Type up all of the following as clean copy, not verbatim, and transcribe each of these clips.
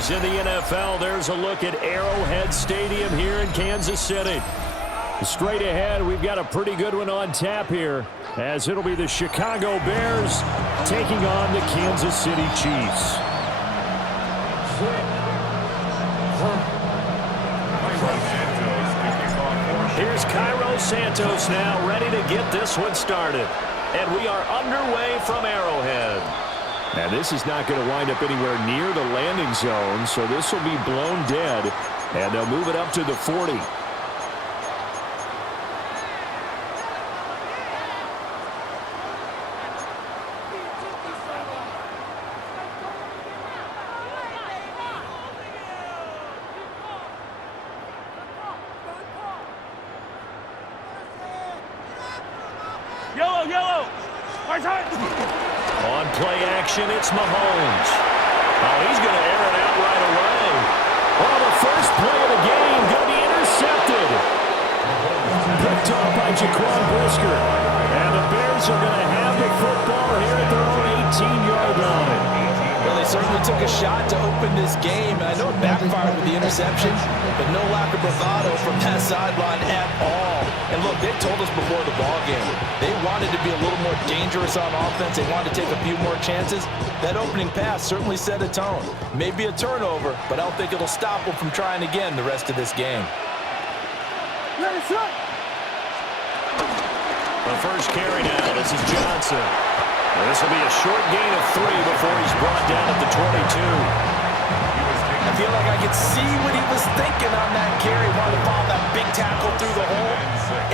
news in the NFL. There's a look at Arrowhead Stadium here in Kansas City. Straight ahead, we've got a pretty good one on tap here, as it'll be the Chicago Bears taking on the Kansas City Chiefs. Here's Cairo Santos now, ready to get this one started. And we are underway from Arrowhead. Now, this is not going to wind up anywhere near the landing zone, so this will be blown dead, and they'll move it up to the 40. Yellow! On play action, it's Mahomes. Oh, he's going to air it out right away. Oh, the first play of the game going to be intercepted. Picked off by Jaquan Brisker. And the Bears are going to have the football here at their own 18-yard line. Well, they certainly took a shot to open this game, and I know it backfired with the interception, but no lack of bravado from that sideline at all. And look, they told us before the ball game, they wanted to be a little more dangerous on offense. They wanted to take a few more chances. That opening pass certainly set a tone. Maybe a turnover, but I don't think it'll stop them from trying again the rest of this game. The first carry now, this is Johnson. This will be a short gain of 3 before he's brought down at the 22. I feel like I could see what he was thinking on that carry. Wanted to follow that big tackle through the hole.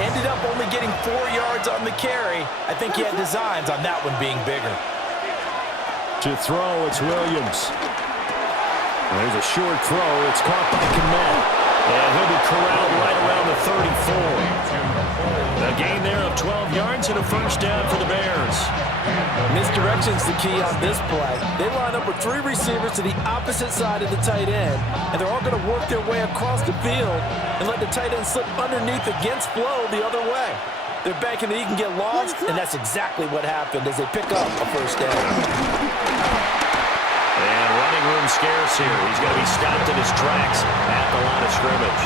Ended up only getting 4 yards on the carry. I think he had designs on that one being bigger. To throw, it's Williams. There's a short throw. It's caught by Kmet. And he'll be corralled right around the 34. A gain there of 12 yards and a first down for the Bears. Misdirection's the key on this play. They line up with 3 receivers to the opposite side of the tight end, and they're all going to work their way across the field and let the tight end slip underneath against flow the other way. They're banking that he can get lost, and that's exactly what happened as they pick up a first down. And running room scarce here. He's going to be stopped in his tracks at the line of scrimmage.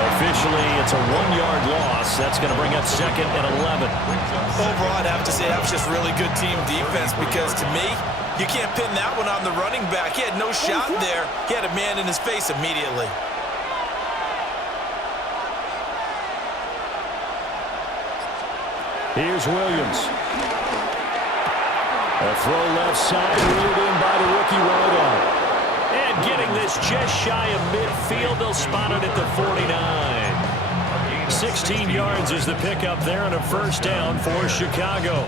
Officially, it's a 1-yard loss. That's going to bring up 2nd and 11. Overall, I'd have to say that was just really good team defense, because to me, you can't pin that one on the running back. He had no shot there. He had a man in his face immediately. Here's Williams. A throw left side, reeled in by the rookie wideout. And getting this just shy of midfield, they'll spot it at the 49. 16 yards is the pickup there and a first down for Chicago.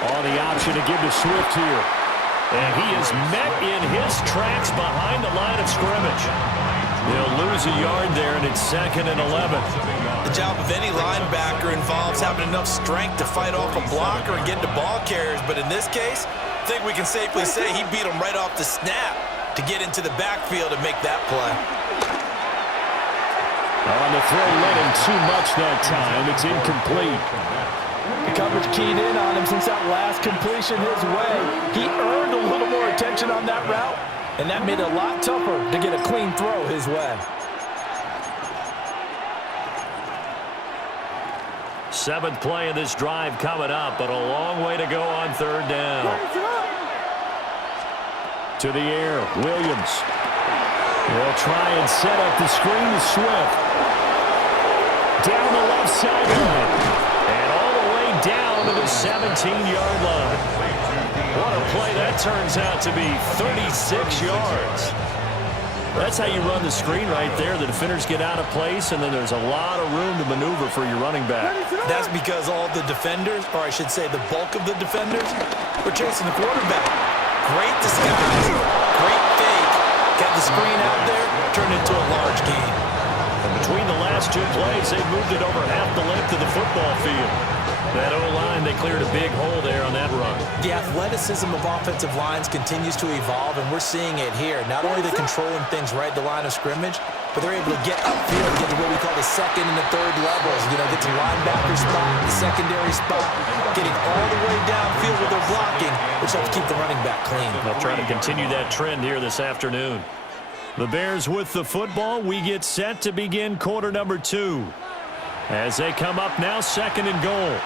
On the option to give to Swift here. And he is met in his tracks behind the line of scrimmage. They'll lose a yard there, and it's 2nd and 11. The job of any linebacker involves having enough strength to fight off a blocker and get to ball carriers. But in this case, I think we can safely say he beat him right off the snap to get into the backfield and make that play. On the throw, led him too much that time. It's incomplete. The coverage keyed in on him since that last completion his way. He earned a little more attention on that route, and that made it a lot tougher to get a clean throw his way. 7th play of this drive coming up, but a long way to go on 3rd down. To the air, Williams. They'll try and set up the screen to Swift. Down the left sideline. And all the way down to the 17-yard line. What a play that turns out to be, 36 yards. That's how you run the screen right there. The defenders get out of place, and then there's a lot of room to maneuver for your running back. That's because all the defenders, or I should say the bulk of the defenders, were chasing the quarterback. Great disguise, great fake. Got the screen out there, turned into a large gain. And between the last 2 plays, they moved it over half the length of the football field. That O-line, they cleared a big hole there on that run. The athleticism of offensive lines continues to evolve, and we're seeing it here. Not only the controlling things right at the line of scrimmage, but they're able to get upfield and get to what we call the second and the third levels. You know, get to linebacker spot, the secondary spot, getting all the way downfield with their blocking, which helps keep the running back clean. They'll try to continue that trend here this afternoon. The Bears with the football. We get set to begin quarter number 2. As they come up now, second and goal.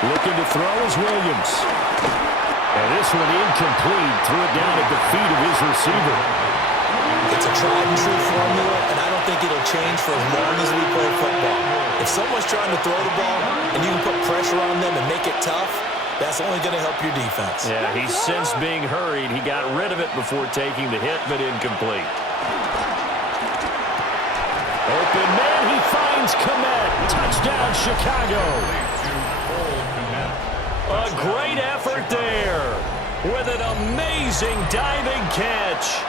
Looking to throw is Williams. And this one incomplete. Threw it down at the feet of his receiver. It's a tried and true formula, and I don't think it'll change for as long as we play football. If someone's trying to throw the ball and you can put pressure on them and make it tough, that's only going to help your defense. Yeah, he's since being hurried. He got rid of it before taking the hit, but incomplete. Open man, he finds Komet. Touchdown, Chicago. A great effort there with an amazing diving catch.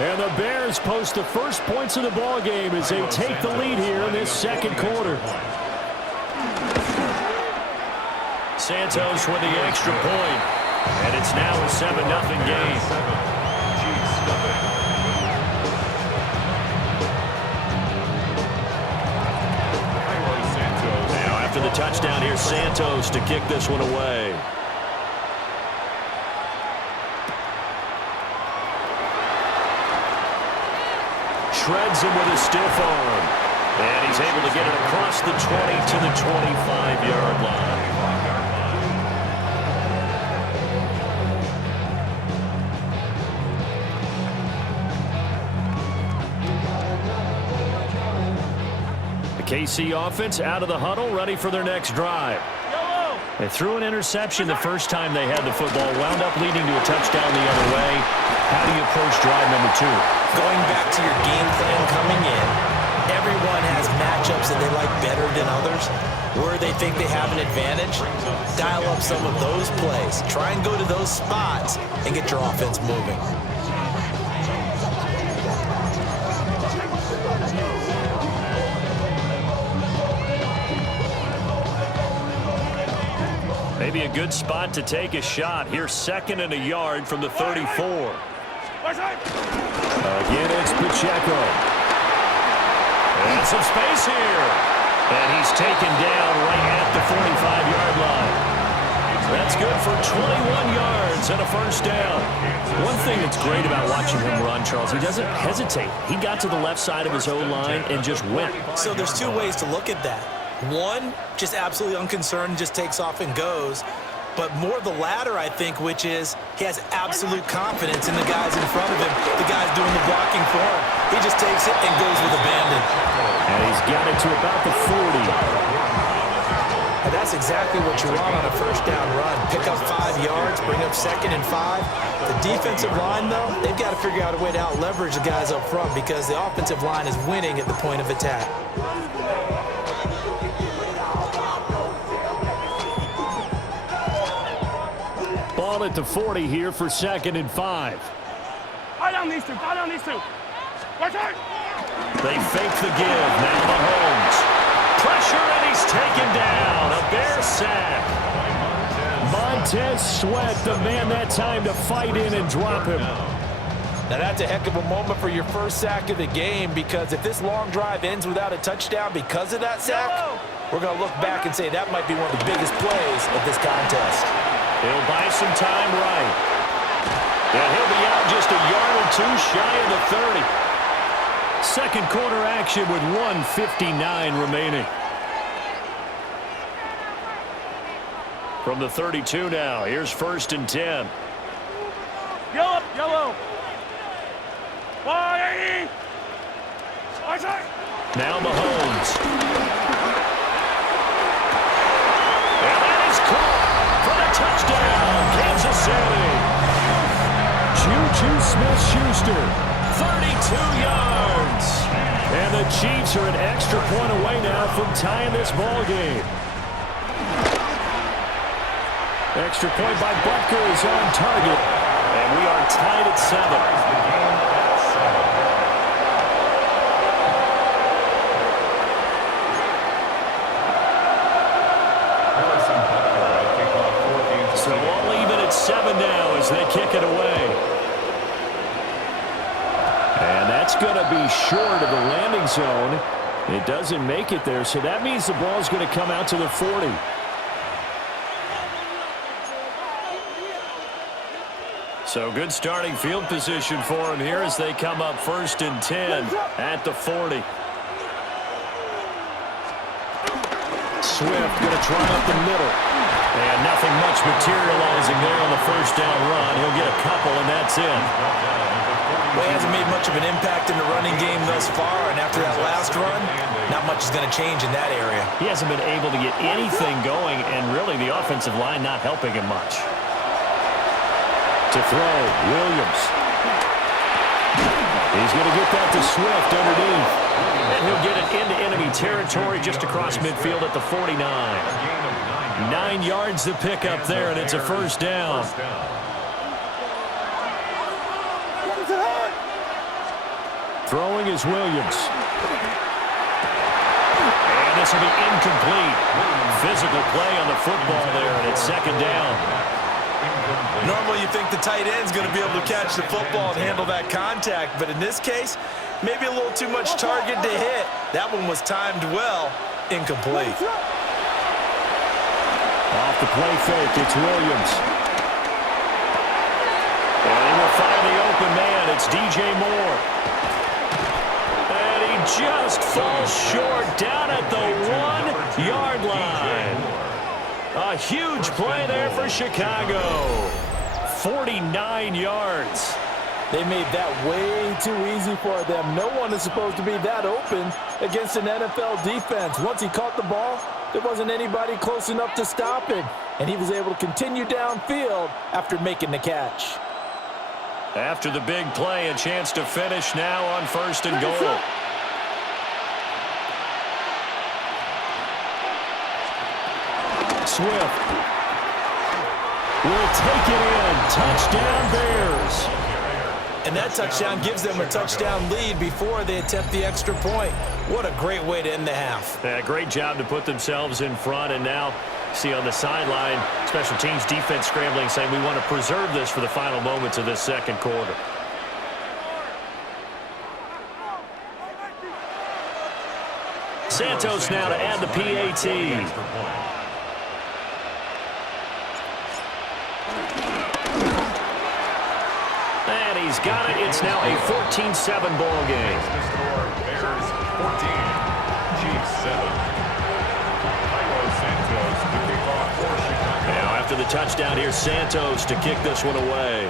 And the Bears post the first points of the ball game as they take the lead here in this second quarter. Santos with the extra point, and it's now a 7-0 game. Now after the touchdown, here's Santos to kick this one away. Shreds him with a stiff arm. And he's able to get it across the 20 to the 25-yard line. The KC offense out of the huddle, ready for their next drive. They threw an interception the first time they had the football, wound up leading to a touchdown the other way. How do you approach drive number 2? Going back to your game plan coming in, everyone has matchups that they like better than others. Where they think they have an advantage, dial up some of those plays. Try and go to those spots and get your offense moving. Maybe a good spot to take a shot. Here's second and a yard from the 34. Again, it's Pacheco. And some space here. And he's taken down right at the 45-yard line. That's good for 21 yards and a first down. One thing that's great about watching him run, Charles, he doesn't hesitate. He got to the left side of his O-line and just went. So there's two ways to look at that. One, just absolutely unconcerned, just takes off and goes. But more the latter, I think, which is he has absolute confidence in the guys in front of him, the guys doing the blocking for him. He just takes it and goes with abandon. And he's got it to about the 40. And that's exactly what you want on a first down run. Pick up 5 yards, bring up second and 5. The defensive line, though, they've got to figure out a way to out-leverage the guys up front because the offensive line is winning at the point of attack. Ball at the 40 here for second and 5. Eye down these two. Watch out! They fake the give. Now Mahomes. Pressure, and he's taken down. A Bear sack. Montez Sweat, the man that time to fight in and drop him. Now that's a heck of a moment for your first sack of the game because if this long drive ends without a touchdown because of that sack, we're going to look back and say that might be one of the biggest plays of this contest. He'll buy some time right. And he'll be out just a yard or two shy of the 30. Second quarter action with 1:59 remaining. From the 32 now, here's first and 10. Yellow. 180. Watch out! Now Mahomes. And that is caught for the touchdown, Kansas City. Juju Smith-Schuster, 32 yards. And the Chiefs are an extra point away now from tying this ball game. Extra point by Butker is on target. And we are tied at 7. That's going to be short of the landing zone. It doesn't make it there, so that means the ball is going to come out to the 40. So good starting field position for him here as they come up 1st and 10 at the 40. Swift going to try up the middle. And nothing much materializing there on the 1st down run. He'll get a couple, and that's it. Well, he hasn't made much of an impact in the running game thus far, and after that last run, not much is going to change in that area. He hasn't been able to get anything going, and really the offensive line not helping him much. To throw, Williams. He's going to get that to Swift underneath. And he'll get it into enemy territory just across midfield at the 49. 9 yards to pick up there, and it's a 1st down. Throwing is Williams. And this will be incomplete. Physical play on the football there, and it's 2nd down. Normally you think the tight end's going to be able to catch the football and handle that contact, but in this case, maybe a little too much target to hit. That one was timed well, incomplete. Off the play fake, it's Williams. And he will find the open man. It's DJ Moore. And he just falls short down at the 1-yard line. A huge play there for Chicago. 49 yards. They made that way too easy for them. No one is supposed to be that open against an NFL defense. Once he caught the ball, there wasn't anybody close enough to stop him, and he was able to continue downfield after making the catch. After the big play, a chance to finish now on 1st and goal. Swift will take it in. Touchdown, Bears. And that touchdown gives them a touchdown lead before they attempt the extra point. What a great way to end the half. Yeah, great job to put themselves in front, and now see on the sideline, special teams defense scrambling, saying we want to preserve this for the final moments of this 2nd quarter. Santos now to add the PAT. And he's got it. It's now a 14-7 ball game. Bears 14, Chiefs 7. Santos to kick off for Chicago. Now after the touchdown, here's Santos to kick this one away.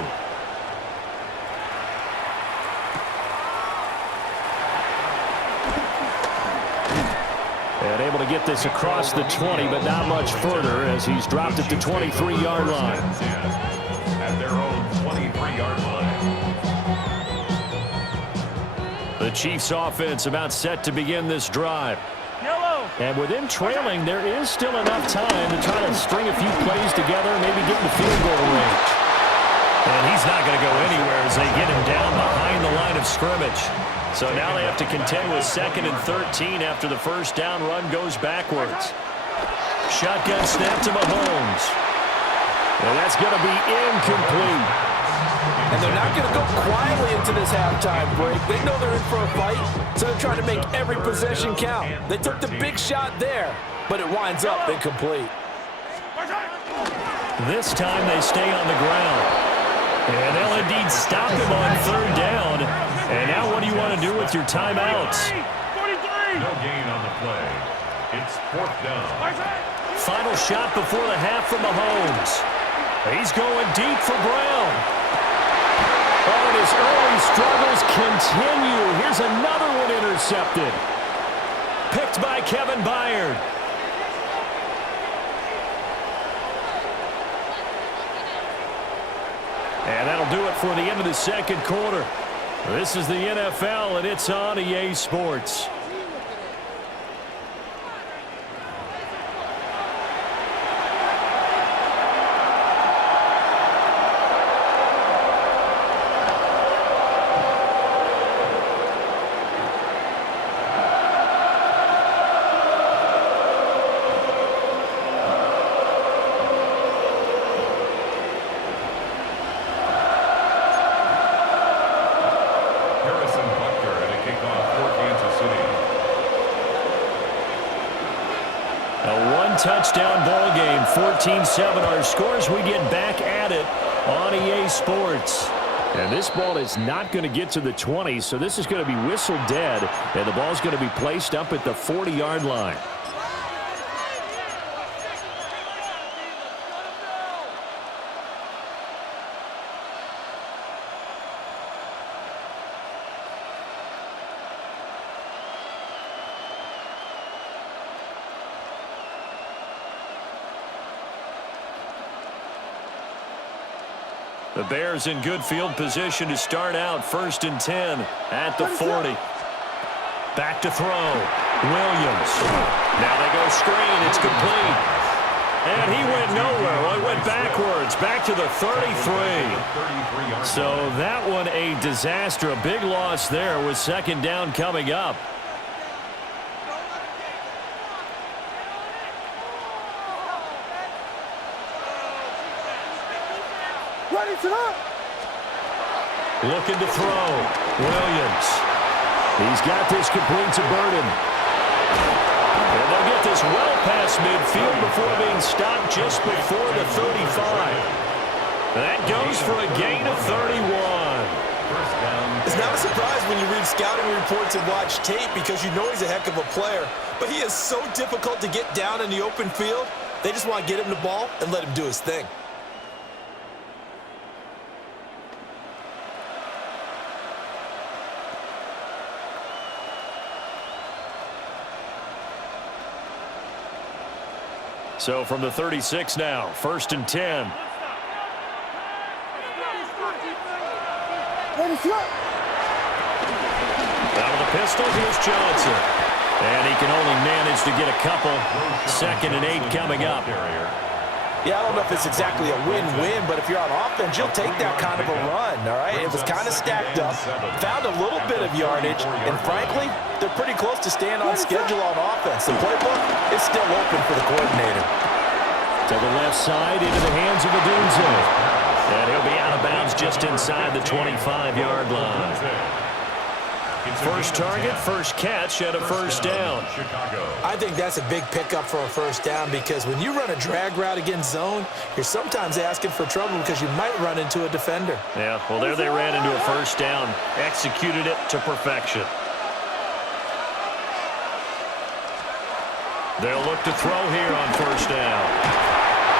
And able to get this across the 20, but not much further as he's dropped it to 23-yard line. At their own 23-yard line. The Chiefs offense about set to begin this drive. And with him trailing, there is still enough time to try to string a few plays together, maybe get in the field goal range. And he's not going to go anywhere as they get him down behind the line of scrimmage. So now they have to contend with 2nd and 13 after the 1st down run goes backwards. Shotgun snap to Mahomes. And that's going to be incomplete. And they're not going to go quietly into this halftime break. They know they're in for a fight, so they're trying to make every possession count. They took the big shot there, but it winds up incomplete. This time they stay on the ground. And they'll indeed stop him on 3rd down. And now what do you want to do with your timeouts? No gain on the play. It's 4th down. Final shot before the half from Mahomes. He's going deep for Brown. Oh, and his early struggles continue. Here's another one intercepted. Picked by Kevin Byard. And that'll do it for the end of the 2nd quarter. This is the NFL, and it's on EA Sports. Harrison Butker one-touchdown ball game. 14-7 our scores. We get back at it on EA Sports. And this ball is not going to get to the 20, so this is going to be whistled dead, and the ball's going to be placed up at the 40-yard line. The Bears in good field position to start out. 1st and 10 at the 40. Back to throw. Williams. Now they go screen. It's complete. And he went nowhere. Well, he went backwards. Back to the 33. So that one a disaster. A big loss there with 2nd down coming up. Looking to throw. Williams. He's got this complete to Burden. And they'll get this well past midfield before being stopped just before the 35. That goes for a gain of 31. It's not a surprise when you read scouting reports and watch tape because you know he's a heck of a player. But he is so difficult to get down in the open field. They just want to get him the ball and let him do his thing. So from the 36 now, 1st and 10. Out of the pistol, here's Johnson. And he can only manage to get a couple. 2nd and 8 coming up. Yeah, I don't know if it's exactly a win-win, but if you're on offense, you'll take that kind of a run, all right? It was kind of stacked up, found a little bit of yardage, and frankly, they're pretty close to staying on schedule on offense. The playbook is still open for the coordinator. To the left side, into the hands of Adunze. And he'll be out of bounds just inside the 25-yard line. First target, first catch, and a 1st down. I think that's a big pickup for a 1st down because when you run a drag route against zone, you're sometimes asking for trouble because you might run into a defender. Yeah, well, there they ran into a 1st down. Executed it to perfection. They'll look to throw here on 1st down.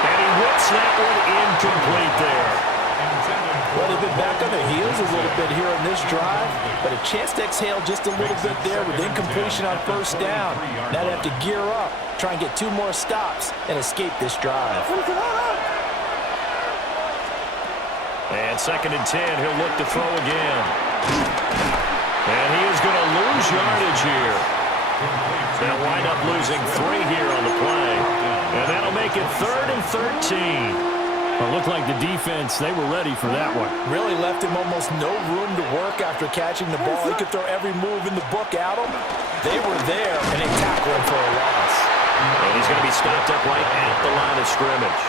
And he whips that one incomplete there. Well, they've been back on their heels a little bit here on this drive, but a chance to exhale just a little bit there with incompletion on 1st down. Now they have to gear up, try and get 2 more stops, and escape this drive. And 2nd and 10, he'll look to throw again. And he is going to lose yardage here. They'll wind up losing 3 here on the play. And that'll make it 3rd and 13. Well, it looked like the defense, they were ready for that one. Really left him almost no room to work after catching the ball. He could throw every move in the book at him. They were there, and they tackled him for a loss. And he's going to be stopped up right at the line of scrimmage.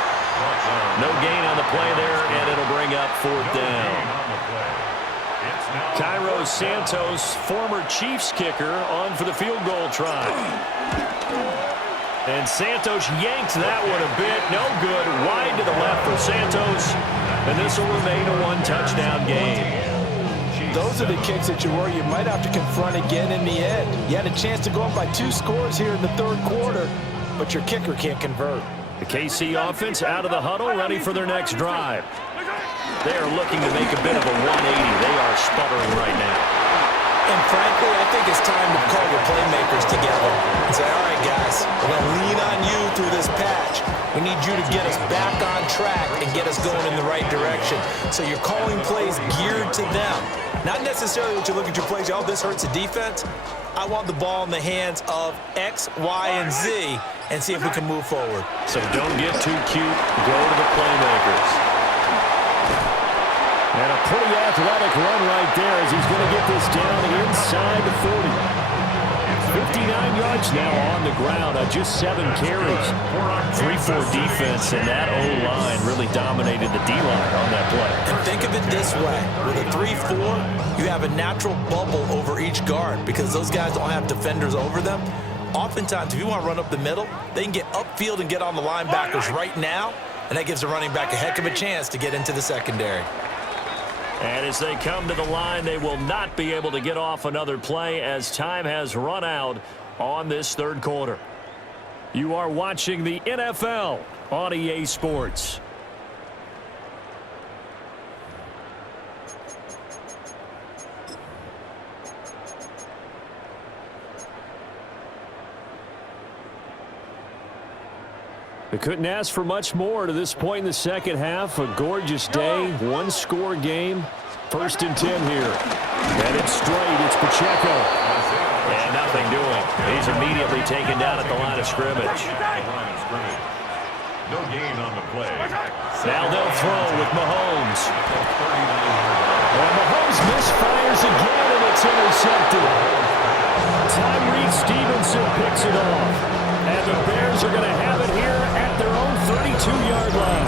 No gain on the play there, and it'll bring up 4th down. Cairo Santos, former Chiefs kicker, on for the field goal try. And Santos yanked that one a bit. No good. Wide to the left for Santos. And this will remain a 1-touchdown game. Those are the kicks that you worry you might have to confront again in the end. You had a chance to go up by 2 scores here in the 3rd quarter, but your kicker can't convert. The KC offense out of the huddle, ready for their next drive. They are looking to make a bit of a 180. They are sputtering right now. And frankly, I think it's time to call your playmakers together and say, all right, guys, we're going to lean on you through this patch. We need you to get us back on track and get us going in the right direction. So you're calling plays geared to them. Not necessarily that you look at your plays, oh, this hurts the defense. I want the ball in the hands of X, Y, and Z and see if we can move forward. So don't get too cute. Go to the playmakers. And a pretty athletic run right there as he's going to get this down inside the 40. 59 yards now on the ground on just 7 carries. 3-4 defense, and that O-line really dominated the D-line on that play. And think of it this way. With a 3-4, you have a natural bubble over each guard because those guys don't have defenders over them. Oftentimes, if you want to run up the middle, they can get upfield and get on the linebackers right now, and that gives the running back a heck of a chance to get into the secondary. And as they come to the line, they will not be able to get off another play as time has run out on this third quarter. You are watching the NFL on EA Sports. They couldn't ask for much more to this point in the second half. A gorgeous day, one-score game. 1st and 10 here. Headed straight, it's Pacheco. And nothing doing. He's immediately taken down at the line of scrimmage. No gain on the play. Now they'll throw with Mahomes. And Mahomes misfires again, and it's intercepted. Tyreek Stevenson picks it off. And the Bears are going to have it here at their own 32-yard line.